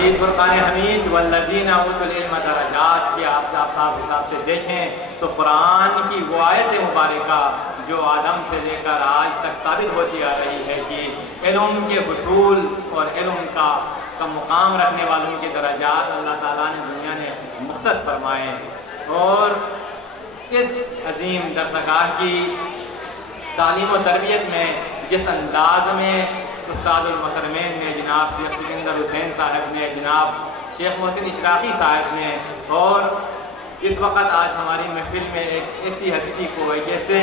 مجید فرقان حمید والذین اوتوا العلم درجات کے آپ حساب سے دیکھیں تو قرآن کی وہ آیت مبارکہ جو آدم سے لے کر آج تک ثابت ہوتی آ رہی ہے کہ علم کے حصول اور علم کا مقام رکھنے والوں کے درجات اللہ تعالیٰ نے دنیا نے مختص فرمائے، اور اس عظیم درسگاہ کی تعلیم و تربیت میں جس انداز میں استاد المحترمین نے جناب شیخ سکندر حسین صاحب نے، جناب شیخ محسن اشراقی صاحب نے، اور اس وقت آج ہماری محفل میں ایک ایسی ہستی کو، ایک ایسے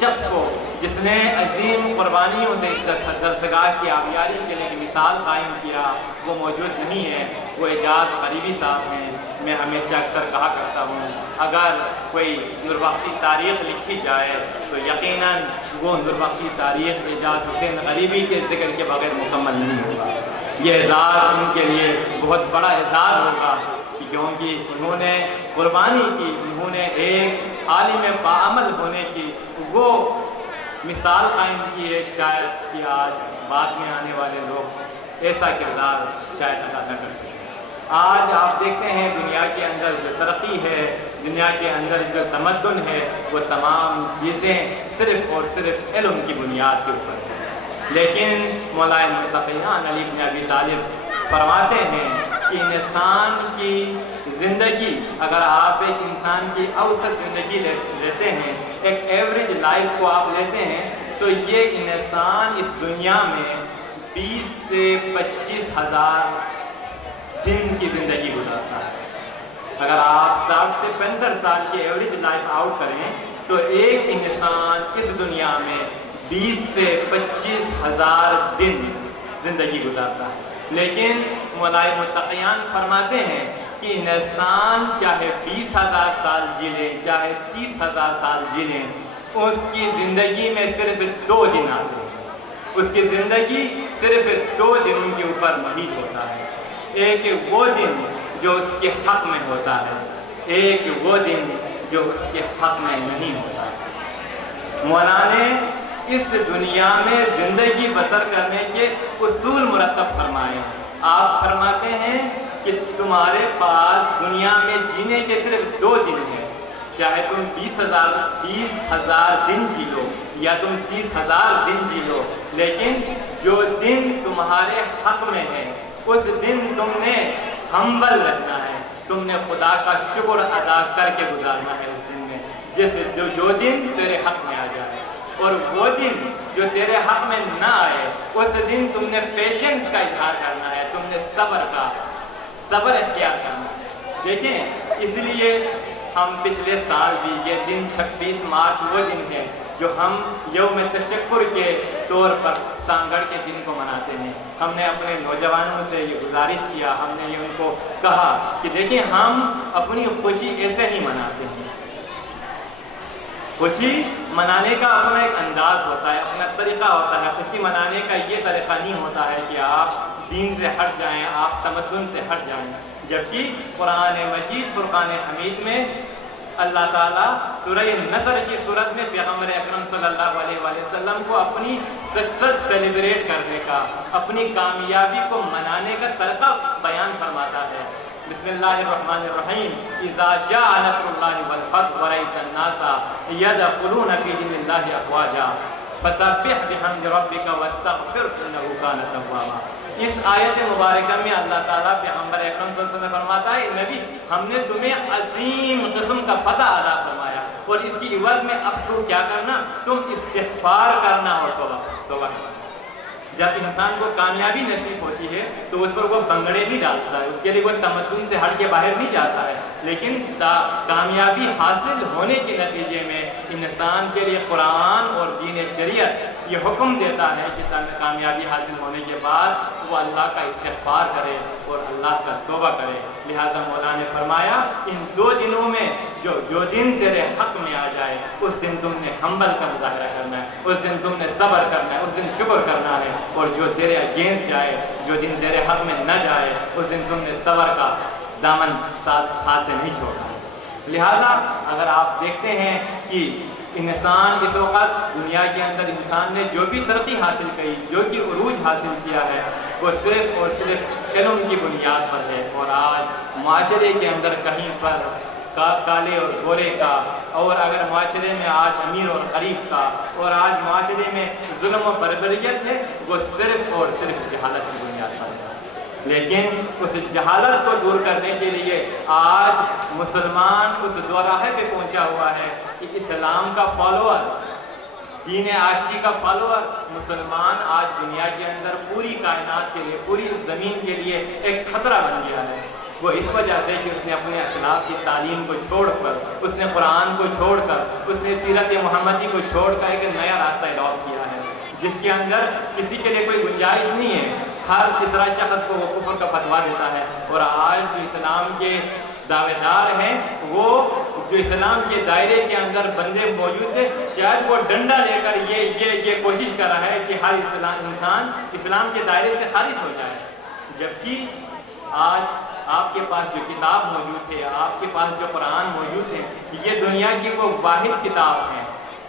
شخص کو جس نے عظیم قربانیوں سے درسگاہ کی آبیاری کے لیے مثال قائم کیا، وہ موجود نہیں ہے، وہ اعجاز قریبی صاحب ہیں۔ میں ہمیشہ اکثر کہا کرتا ہوں، اگر کوئی نوربخشی تاریخ لکھی جائے تو یقیناً وہ نوربخشی تاریخ اعجاز حسین غریبی کے ذکر کے بغیر مکمل نہیں ہوگا۔ یہ اعزاز ان کے لیے بہت بڑا اعزاز ہوگا، کیونکہ انہوں نے قربانی کی، انہوں نے ایک عالم باعمل ہونے کی وہ مثال قائم کی ہے، شاید کہ آج بعد میں آنے والے لوگ ایسا کردار شاید ادا نہ کر سکیں۔ آج آپ دیکھتے ہیں دنیا کے اندر جو ترقی ہے، دنیا کے اندر جو تمدن ہے، وہ تمام چیزیں صرف اور صرف علم کی بنیاد کے اوپر ہے، لیکن مولا متقیان علی بن ابی طالب فرماتے ہیں کہ انسان کی زندگی، اگر آپ ایک انسان کی اوسط زندگی لیتے ہیں، ایک ایوریج لائف کو آپ لیتے ہیں، تو یہ انسان اس دنیا میں 20 سے 25 ہزار دن کی زندگی گزارتا ہے۔ اگر آپ 60 سے 65 سال کی ایوریج لائف آؤٹ کریں تو ایک انسان اس دنیا میں 20 سے 25 ہزار دن زندگی گزارتا ہے، لیکن مولائے متقیان فرماتے ہیں کہ انسان چاہے 20,000 سال جی لیں، چاہے 30,000 سال جی لیں، اس کی زندگی میں صرف 2 دن آتے ہیں، اس کی زندگی صرف 2 دنوں کے اوپر محیط ہوتا ہے۔ ایک وہ دن جو اس کے حق میں ہوتا ہے، ایک وہ دن جو اس کے حق میں نہیں ہوتا ہے۔ مولانا نے اس دنیا میں زندگی بسر کرنے کے اصول مرتب فرمائے۔ آپ فرماتے ہیں کہ تمہارے پاس دنیا میں جینے کے صرف 2 دن ہیں، چاہے تم 20,000 دن جی لو یا تم 30,000 دن جی لو، لیکن جو دن تمہارے حق میں ہے اس دن تم نے ہمبل رہنا ہے، تم نے خدا کا شکر ادا کر کے گزارنا ہے اس دن میں، جو دن تیرے حق میں آ جائے، اور وہ دن جو تیرے حق میں نہ آئے اس دن تم نے پیشنس کا اظہار کرنا ہے، تم نے صبر اختیار کرنا ہے۔ دیکھیں، اس لیے ہم پچھلے سال بھی یہ دن 26 مارچ وہ دن ہے جو ہم یوم تشکر کے طور پر سانگڑ کے دن کو مناتے ہیں۔ ہم نے اپنے نوجوانوں سے یہ گزارش کیا، ہم نے یہ ان کو کہا کہ دیکھیں، ہم اپنی خوشی ایسے نہیں مناتے ہیں۔ خوشی منانے کا اپنا ایک انداز ہوتا ہے، اپنا طریقہ ہوتا ہے۔ خوشی منانے کا یہ طریقہ نہیں ہوتا ہے کہ آپ دین سے ہٹ جائیں، آپ تمدن سے ہٹ جائیں، جبکہ قرآن مجید فرقان حمید میں اللہ تعالیٰ سورہ نصر کی صورت میں پیغمبر اکرم صلی اللہ علیہ وآلہ وسلم کو اپنی سکسس سیلیبریٹ کرنے کا، اپنی کامیابی کو منانے کا طریقہ بیان فرماتا ہے۔ بسم اللہ الرحمن الرحیم، اذا جاء نصر اللہ والفتح ورأیت الناس یدخلون فی دین اللہ افواجا فسبح بحمد ربک واستغفر انہ کان توابا۔ اس آیت مبارکہ میں اللہ تعالیٰ پیغمبر اکرم صلی اللہ علیہ وسلم فرماتا ہے، نبی، ہم نے تمہیں عظیم قسم کا فتح عطا فرمایا، اور اس کی عوض میں اب تو کیا کرنا، تم استغفار کرنا اور توبہ کرنا۔ جب انسان کو کامیابی نصیب ہوتی ہے تو اس پر وہ بنگڑے نہیں ڈالتا ہے، اس کے لیے وہ تمدن سے ہٹ کے باہر نہیں جاتا ہے، لیکن کامیابی حاصل ہونے کے نتیجے میں انسان کے لیے قرآن اور دین شریعت یہ حکم دیتا ہے کہ کامیابی حاصل ہونے کے بعد وہ اللہ کا استغفار کرے اور اللہ کا توبہ کرے۔ لہذا مولا نے فرمایا، ان 2 دنوں میں جو دن تیرے حق میں آ جائے اس دن تم نے ہمبل کا مظاہرہ کرنا ہے، اس دن تم نے صبر کرنا ہے، اس دن شکر کرنا ہے، اور جو تیرے اگینسٹ جائے، جو دن تیرے حق میں نہ جائے، اس دن تم نے صبر کا دامن ہاتھ سے نہیں چھوڑنا۔ لہذا اگر آپ دیکھتے ہیں کہ انسان اس وقت دنیا کے اندر انسان نے جو بھی ترقی حاصل کی، جو کہ عروج حاصل کیا ہے، وہ صرف اور صرف علم کی بنیاد پر ہے۔ اور آج معاشرے کے اندر کہیں پر کالے اور گورے کا، اور اگر معاشرے میں آج امیر اور غریب کا، اور آج معاشرے میں ظلم و بربریت ہے، وہ صرف اور صرف جہالت کی بنیاد پر ہے۔ لیکن اس جہالت کو دور کرنے کے لیے آج مسلمان اس دوراہے پہ پہنچا ہوا ہے کہ اسلام کا فالوور، دین عاشقی کا فالوور مسلمان آج دنیا کے اندر پوری کائنات کے لیے، پوری زمین کے لیے ایک خطرہ بن گیا ہے۔ وہ اس وجہ سے کہ اس نے اپنے اسلاف کی تعلیم کو چھوڑ کر، اس نے قرآن کو چھوڑ کر، اس نے سیرت محمدی کو چھوڑ کر ایک نیا راستہ اڈاپٹ کیا ہے، جس کے اندر کسی کے لیے کوئی گنجائش نہیں ہے۔ ہر تیسرا شخص کو وہ کفر کا فتویٰ دیتا ہے۔ اور آج جو اسلام کے دعوے دار ہیں، وہ جو اسلام کے دائرے کے اندر بندے موجود تھے، شاید وہ ڈنڈا لے کر یہ کوشش کر رہا ہے کہ ہر انسان اسلام کے دائرے سے خارج ہو جائے، جبکہ آج آپ کے پاس جو کتاب موجود ہے، آپ کے پاس جو قرآن موجود ہے، یہ دنیا کی وہ واحد کتاب ہے۔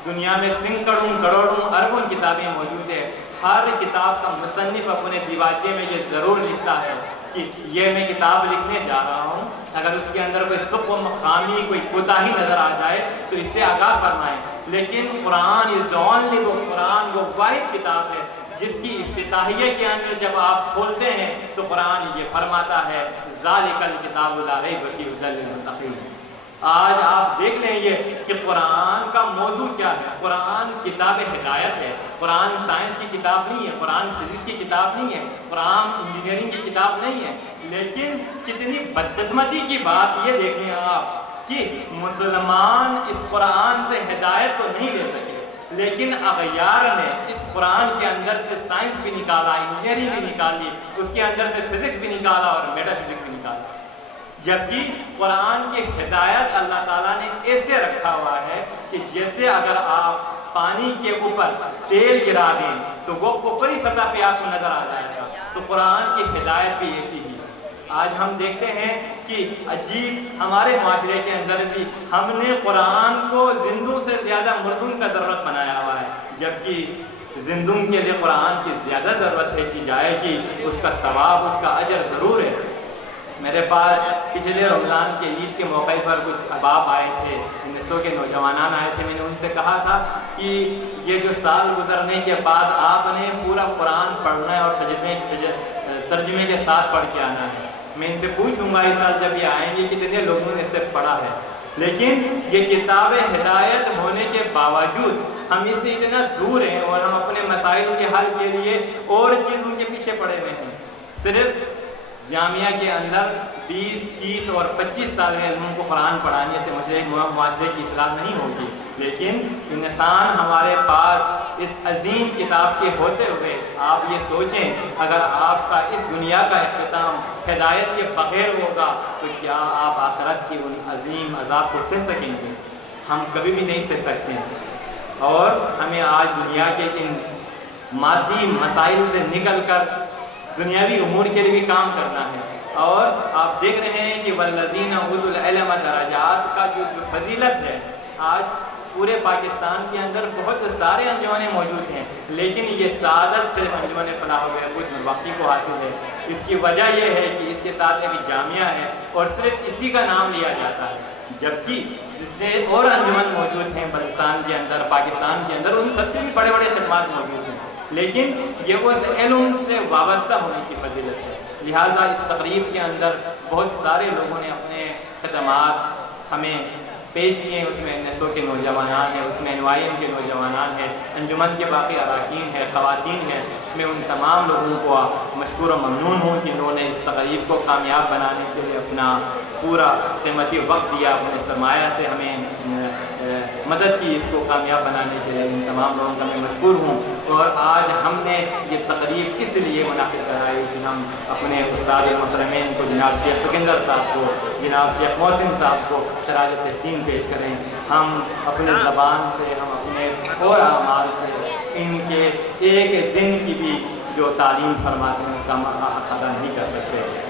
دنیا میں سینکڑوں کروڑوں اربوں کتابیں موجود ہیں۔ ہر کتاب کا مصنف اپنے دیباچے میں یہ ضرور لکھتا ہے کہ یہ میں کتاب لکھنے جا رہا ہوں، اگر اس کے اندر کوئی سقم، خامی، کوئی کوتاہی نظر آ جائے تو اس سے آگاہ فرمائیں۔ لیکن قرآن از the only book، قرآن وہ واحد کتاب ہے جس کی افتتاحیہ کے اندر جب آپ کھولتے ہیں تو قرآن یہ فرماتا ہے ذالک الکتاب لا ریب فیہ ھدی للمتقین۔ آج آپ دیکھ لیں یہ کہ قرآن کا موضوع کیا ہے۔ قرآن کتاب ہدایت ہے، قرآن سائنس کی کتاب نہیں ہے، قرآن فزکس کی کتاب نہیں ہے، قرآن انجینئرنگ کی کتاب نہیں ہے۔ لیکن کتنی بدقسمتی کی بات یہ دیکھ لیں آپ کہ مسلمان اس قرآن سے ہدایت تو نہیں لے سکے، لیکن اغیار نے اس قرآن کے اندر سے سائنس بھی نکالا، انجینئرنگ بھی نکالی، اس کے اندر سے فزکس بھی نکالا اور میٹا فزکس بھی نکالا۔ جبکہ قرآن کی ہدایت اللہ تعالیٰ نے ایسے رکھا ہوا ہے کہ جیسے اگر آپ پانی کے اوپر تیل گرا دیں تو وہ اوپری سطح پہ آپ کو نظر آ جائے گا، تو قرآن کی ہدایت بھی ایسی ہی ہے۔ آج ہم دیکھتے ہیں کہ عجیب ہمارے معاشرے کے اندر بھی ہم نے قرآن کو زندوں سے زیادہ مردوں کا ضرورت بنایا ہوا ہے، جبکہ زندوں کے لیے قرآن کی زیادہ ضرورت ہے کی جائے کہ اس کا ثواب، اس کا اجر ضرور ہے۔ میرے پاس پچھلے رمضان کے عید کے موقع پر کچھ احباب آئے تھے، نسوں کے نوجوانان آئے تھے۔ میں نے ان سے کہا تھا کہ یہ جو سال گزرنے کے بعد آپ نے پورا قرآن پڑھنا ہے اور ترجمے کے ساتھ پڑھ کے آنا ہے۔ میں ان سے پوچھوں گا اس سال جب یہ آئیں گے کتنے لوگوں نے اسے پڑھا ہے، لیکن یہ کتاب ہدایت ہونے کے باوجود ہم اس سے اتنا دور ہیں اور ہم اپنے مسائل کے حل کے لیے اور چیزوں کے پیچھے پڑے ہوئے ہیں۔ صرف جامعہ کے اندر 20، 30 اور 25 طالب علموں کو قرآن پڑھانے سے معاشرے کی اصلاح نہیں ہوگی، لیکن انسان ہمارے پاس اس عظیم کتاب کے ہوتے ہوئے آپ یہ سوچیں اگر آپ کا اس دنیا کا اختتام ہدایت کے بغیر ہوگا تو کیا آپ آخرت کے ان عظیم عذاب کو سہ سکیں گے؟ ہم کبھی بھی نہیں سہ سکتے ہیں۔ اور ہمیں آج دنیا کے ان مادی مسائل سے نکل کر دنیاوی امور کے لیے بھی کام کرنا ہے۔ اور آپ دیکھ رہے ہیں کہ والذین اوتوا العلم درجات کا جو فضیلت ہے، آج پورے پاکستان کے اندر بہت سارے انجمنیں موجود ہیں، لیکن یہ سعادت صرف انجمن فلاح و بہبود نوربخشی کو حاصل ہے۔ اس کی وجہ یہ ہے کہ اس کے ساتھ ایک جامعہ ہے اور صرف اسی کا نام لیا جاتا ہے، جبکہ جتنے اور انجمن موجود ہیں بلوچستان کے اندر، پاکستان کے اندر، ان سب سے بھی بڑے بڑے خدمات موجود ہیں، لیکن یہ اس علم سے وابستہ ہونے کی فضیلت ہے۔ لہٰذا اس تقریب کے اندر بہت سارے لوگوں نے اپنے خدمات ہمیں پیش کیے ہیں، اس میں نسوں کے نوجوانان ہیں، اس میں انوائن کے نوجوانان ہیں، انجمن کے باقی اراکین ہیں، خواتین ہیں۔ میں ان تمام لوگوں کو مشکور و ممنون ہوں کہ انہوں نے اس تقریب کو کامیاب بنانے کے لیے اپنا پورا قیمتی وقت دیا، اپنے سرمایہ سے ہمیں مدد کی اس کو کامیاب بنانے کے لیے۔ ان تمام لوگوں کا میں مشکور ہوں۔ اور آج ہم نے یہ تقریب کس لیے منعقد کرائی کہ ہم اپنے استاد محترمین کو جناب شیخ سکندر صاحب کو، جناب شیخ محسن صاحب کو خراج تحسین پیش کریں۔ ہم اپنے زبان سے، ہم اپنے اور اعمال سے ان کے ایک دن کی بھی جو تعلیم فرماتے ہیں اس کا حق ادا نہیں کر سکتے۔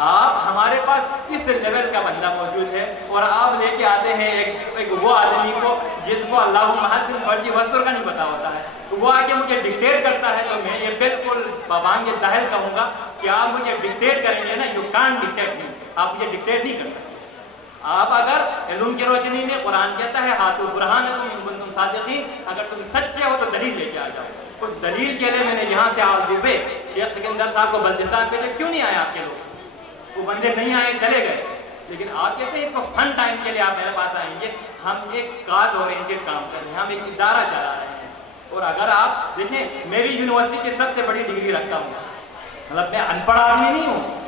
آپ ہمارے پاس اس لیول کا بندہ موجود ہے اور آپ لے کے آتے ہیں ایک وہ آدمی کو جس کو اللہ محسن فرجی وصر کا نہیں پتا ہوتا ہے، وہ آ کے مجھے ڈکٹیٹ کرتا ہے، تو میں یہ بالکل بابانگ ظاہر کہوں گا کہ آپ مجھے ڈکٹیٹ کریں گے نا، یو کانٹ ڈکٹیٹ می، آپ مجھے ڈکٹیٹ نہیں کر سکتے۔ آپ اگر علم کی روشنی میں، قرآن کہتا ہے ہاتھو برہانکم ان کنتم صادقین، اگر تم سچے ہو تو دلیل لے کے آ جاؤ۔ اس دلیل کے لیے میں نے یہاں سے آل دی وے شیخ سکندر صاحب کو بلتستان بھیجے، کیوں نہیں آئے آپ کے لوگ؟ وہ بندے نہیں آئے، چلے گئے، لیکن آپ کہتے ہیں اس کو فن ٹائم کے لیے آپ میرے پاس آئیں گے۔ ہم ایک کاز اورینٹڈ کام کر رہے ہیں، ہم ایک ادارہ چلا رہے ہیں، اور اگر آپ دیکھیں میں بھی یونیورسٹی کی سب سے بڑی ڈگری رکھتا ہوں، مطلب میں ان پڑھ آدمی نہیں ہوں،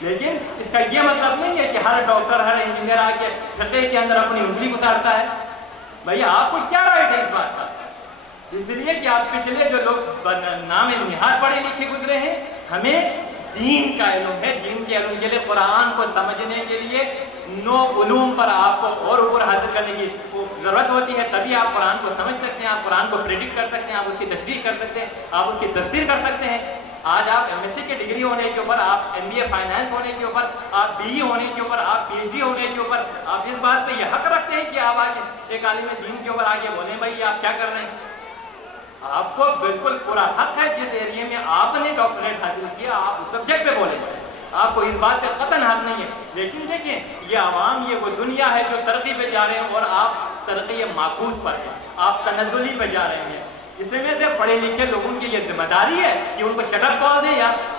لیکن اس کا یہ مطلب نہیں ہے کہ ہر ڈاکٹر ہر انجینئر آ کے فقہ کے اندر اپنی انگلی گسارتا ہے۔ بھائی آپ کو کیا رائٹ ہے اس بات کا؟ اس لیے کہ آپ پچھلے جو لوگ نام نہاد پڑھے لکھے گزرے ہیں، ہمیں دین کا علم ہے، دین کے علم کے لیے قرآن کو سمجھنے کے لیے نو علوم پر آپ کو اور عبور حاصل کرنے کی ضرورت ہوتی ہے، تبھی آپ قرآن کو سمجھ سکتے ہیں، آپ قرآن کو پریڈکٹ کر سکتے ہیں، آپ اس کی تشریح کر سکتے ہیں، آپ اس کی تفسیر کر سکتے ہیں۔ آج آپ ایم ایس سی کی ڈگری ہونے کے اوپر، آپ ایم بی اے فائنانس ہونے کے اوپر، آپ بی ای ہونے کے اوپر، آپ پی ایچ ڈی ہونے کے اوپر، آپ اس بات پہ یہ حق رکھتے ہیں کہ آپ آج ایک عالم دین کے اوپر آگے بولیں بھائی آپ کیا کر رہے ہیں؟ آپ کو بالکل پورا حق ہے، جس ایریے میں آپ نے ڈاکٹریٹ حاصل کیا آپ اس سبجیکٹ پہ بولیں، آپ کو اس بات پہ قطعاً حق نہیں ہے۔ لیکن دیکھیں یہ عوام، یہ وہ دنیا ہے جو ترقی پہ جا رہے ہیں اور آپ ترقی معکوس پر ہیں، آپ تنزلی پہ جا رہے ہیں۔ اس میں سے پڑھے لکھے لوگوں کی یہ ذمہ داری ہے کہ ان کو شٹ اپ کال دیں یار۔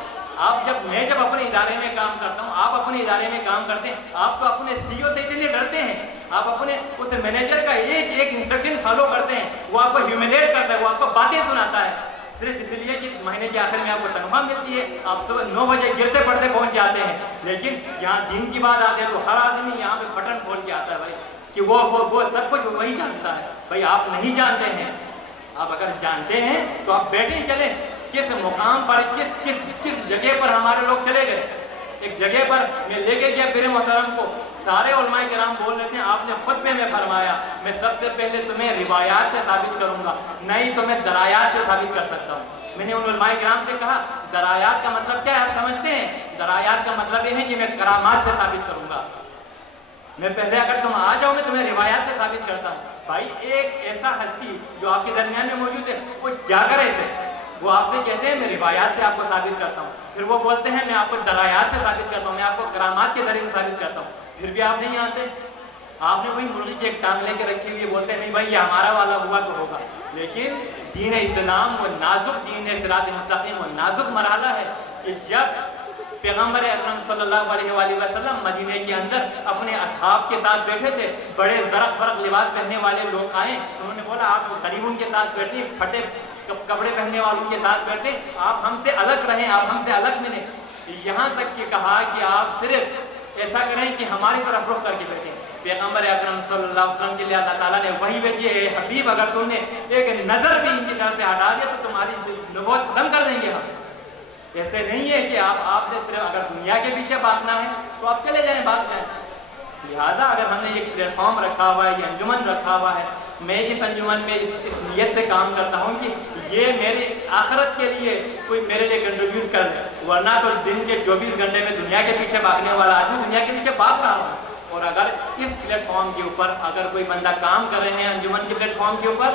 میں جب اپنے ادارے میں کام کرتا ہوں، آپ اپنے ادارے میں کام کرتے ہیں، آپ تو اپنے سی او سے اتنے ڈرتے ہیں، آپ اپنے اس مینیجر کا ایک انسٹرکشن فالو کرتے ہیں، وہ آپ کو ہیوملیٹ کرتا ہے، وہ آپ کو باتیں سناتا ہے، صرف اس لیے کہ مہینے کے آخر میں آپ کو تنخواہ ملتی ہے، آپ صبح 9 بجے گرتے پڑتے پہنچ جاتے ہیں۔ لیکن یہاں دین کی بات آتے ہے تو ہر آدمی یہاں پہ بٹن کھول کے آتا ہے بھائی کہ وہ سب کچھ وہی جانتا ہے۔ بھائی آپ نہیں جانتے ہیں، آپ اگر جانتے ہیں تو آپ بیٹھے چلیں، کس مقام پر کس جگہ پر ہمارے لوگ چلے گئے۔ ایک جگہ پر میں لے کے گیا پیر محترم کو، سارے علماء کرام بول رہے تھے، آپ نے خطبے میں فرمایا میں سب سے پہلے تمہیں روایات سے ثابت کروں گا، نہیں تو میں درایات سے ثابت کر سکتا ہوں۔ میں نے ان علماء کرام سے کہا درایات کا مطلب کیا ہے آپ سمجھتے ہیں؟ درایات کا مطلب یہ ہے کہ میں کرامات سے ثابت کروں گا، میں پہلے اگر تم آ جاؤ میں تمہیں روایات سے ثابت کرتا ہوں۔ بھائی ایک ایسا ہستی جو آپ کے درمیان میں موجود ہے، وہ کیا کرے تھے؟ وہ آپ سے کہتے ہیں میں روایات سے آپ کو ثابت کرتا ہوں، پھر وہ بولتے ہیں میں آپ کو درایات سے ثابت کرتا ہوں، میں آپ کو کرامات کے ذریعے سے ثابت کرتا ہوں، پھر بھی آپ نہیں آتے۔ آپ نے وہی مرغی کی ایک ٹانگ لے کے رکھی ہوئی ہے، بولتے ہیں نہیں بھائی یہ ہمارا والا ہوا تو ہوگا۔ لیکن دین اسلام وہ نازک دین ہے، صراط مستقیم وہ نازک مرحلہ ہے کہ جب پیغمبر اکرم صلی اللہ علیہ وآلہ وسلم مدینے کے اندر اپنے اصحاب کے ساتھ بیٹھے تھے، بڑے زرق برق لباس پہننے والے لوگ آئے، انہوں نے بولا آپ غریبوں کے ساتھ بیٹھتے، پھٹے کپڑے پہننے والوں کے ساتھ بیٹھتے، آپ ہم سے الگ رہیں، آپ ہم سے الگ ملیں۔ یہاں تک کہ کہا کہ آپ صرف ایسا کریں کہ ہماری طرف رخ کر کے بیٹھیں۔ پیغمبر اکرم صلی اللہ علیہ وسلم کے لیے اللہ تعالیٰ نے وحی بھیجی ہے، حبیب اگر تم نے ایک نظر بھی ان کی طرف سے ہٹا دیا تو تمہاری نبوت ختم کر دیں گے ہم۔ ایسے نہیں ہے کہ آپ نے صرف اگر دنیا کے پیچھے بھاگنا ہے تو آپ چلے جائیں، بھاگ جائیں۔ لہٰذا اگر ہم نے ایک پلیٹ فارم رکھا ہوا ہے، یہ انجمن رکھا ہوا ہے، میں اس انجمن میں اس نیت سے کام کرتا ہوں کہ یہ میری آخرت کے لیے کوئی میرے لیے کنٹریبیوٹ کر لے، ورنہ تو دن کے 24 گھنٹے میں دنیا کے پیچھے بھاگنے والا آدمی دنیا کے پیچھے بھاگ رہا ہوں۔ اور اگر اس پلیٹ فارم کے اوپر اگر کوئی بندہ کام کر رہے ہیں انجمن کے پلیٹ فارم کے اوپر،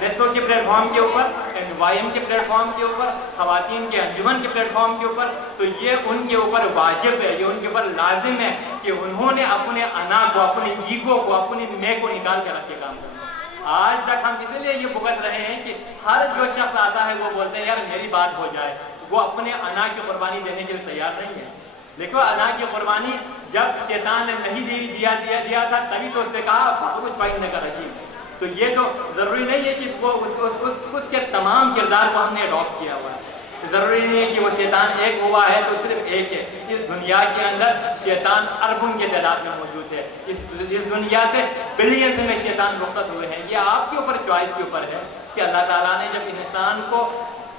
نیٹو کے پلیٹ فارم کے اوپر، وائی ایم کے پلیٹ فارم کے اوپر، خواتین کے انجمن کے پلیٹ فارم کے اوپر، تو یہ ان کے اوپر واجب ہے، یہ ان کے اوپر لازم ہے کہ انہوں نے اپنے انا کو، اپنے ایگو کو، اپنی میں کو نکال کے رکھ کے کام کرنا۔ آج تک ہم اس لیے یہ بھگت رہے ہیں کہ ہر جو شخص آتا ہے وہ بولتے ہیں یار میری بات ہو جائے، وہ اپنے انا کی قربانی دینے کے لیے تیار نہیں ہے۔ دیکھو انا کی قربانی جب شیطان نے نہیں دیا تھا تبھی تو اس نے کہا فخرج فإنک رجیم۔ تو یہ تو ضروری نہیں ہے کہ وہ اس کے تمام کردار کو ہم نے اڈاپٹ کیا ہوا ہے، ضروری نہیں ہے کہ وہ شیطان ایک ہوا ہے تو صرف ایک ہے۔ اس دنیا کے اندر شیطان اربوں کے تعداد میں موجود ہے، اس دنیا سے بلینز میں شیطان رخصت ہوئے ہیں۔ یہ آپ کے اوپر چوائس کے اوپر ہے کہ اللہ تعالیٰ نے جب انسان کو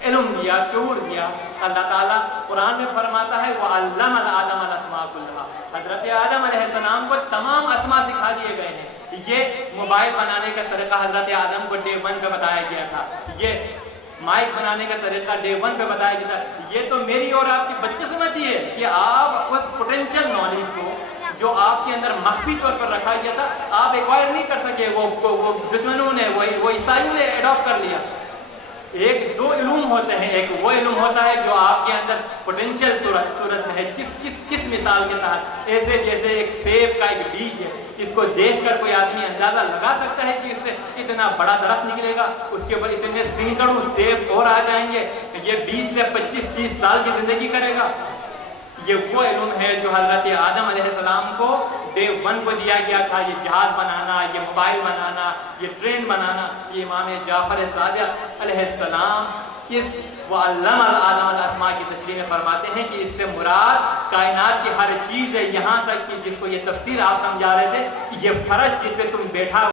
علم دیا، شعور دیا، اللہ تعالیٰ قرآن میں فرماتا ہے وَعَلَّمَ آدَمَ الْأَسْمَاءَ كُلَّهَا، حضرت آدم علیہ السلام کو تمام اسماء سکھا دیے گئے ہیں۔ یہ موبائل بنانے کا طریقہ حضرت آدم کو ڈے 1 پہ بتایا گیا تھا، یہ مائک بنانے کا طریقہ ڈے 1 پہ بتایا گیا تھا۔ یہ تو میری اور آپ کی بدقسمتی ہے کہ آپ اس پوٹینشیل نالج کو جو آپ کے اندر مخفی طور پر رکھا گیا تھا آپ ایکوائر نہیں کر سکے، وہ دشمنوں نے، وہ عیسائیوں نے ایڈاپٹ کر لیا۔ ایک دو علوم ہوتے ہیں، ایک وہ علم ہوتا ہے جو آپ کے اندر پوٹینشیل صورت میں ہے، کس مثال کے تحت، ایسے جیسے ایک سیب کا ایک بیج ہے، اس کو دیکھ کر کوئی آدمی اندازہ لگا سکتا ہے کہ اس سے اتنا بڑا درخت نکلے گا، اس کے اوپر اتنے سینکڑوں سیب اور آ جائیں گے، یہ 20 سے 25-30 سال کی زندگی کرے گا۔ یہ وہ علم ہے جو حضرت آدم علیہ السلام کو ڈے 1 کو دیا گیا تھا، یہ جہاز بنانا، یہ موبائل بنانا، یہ ٹرین بنانا، یہ امام جعفر صادق علیہ السلام اس وَعَلَّمَ آدم الاسماء کی تشریح میں فرماتے ہیں کہ اس سے مراد کائنات کی ہر چیز ہے، یہاں تک کہ جس کو یہ تفسیر آپ سمجھا رہے تھے کہ یہ فرش جس پہ تم بیٹھا